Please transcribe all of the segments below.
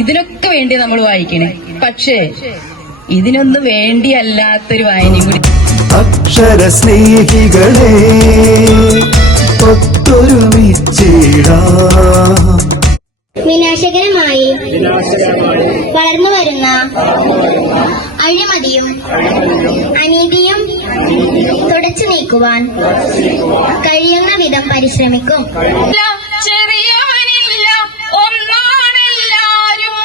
ഇതിനൊക്കെ വേണ്ടി നമ്മൾ വായിക്കണേ, പക്ഷേ ഇതിനൊന്നും വേണ്ടിയല്ലാത്തൊരു വായനയും കൂടി. അക്ഷര സ്നേഹികളെ ഒത്തൊരുമിച്ചിടാം. വിനാശകരമായി വളർന്നു വരുന്ന അഴിമതിയും അനീതിയും തുടച്ചു നീക്കുവാൻ കഴിയുന്ന വിധം പരിശ്രമിക്കും. ചെറിയവനില്ല, ഒന്നാണെല്ലാരും.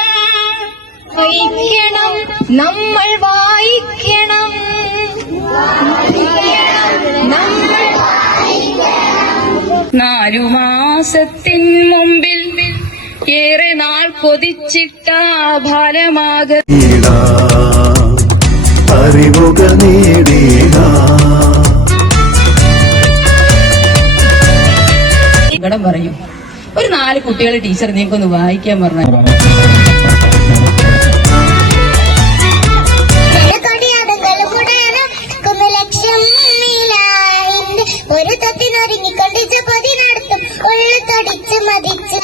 വായിക്കണം, നമ്മൾ വായിക്കണം. നാലു മാസത്തിൻ മുമ്പിൽ ഏറെ നാൾ കൊതിച്ചിട്ട ഫലമാക അറിവുകൾ നേടിയ ഇവിടെ പറയും, ഒരു 4 കുട്ടികളെ ടീച്ചർ നീക്കൊന്ന് വായിക്കാൻ പറഞ്ഞു. ഒരു തത്തിനൊരുങ്ങിക്കൊണ്ടിച്ച് പതിനടുത്തും ഉള്ളു തടിച്ച് മതിച്ച്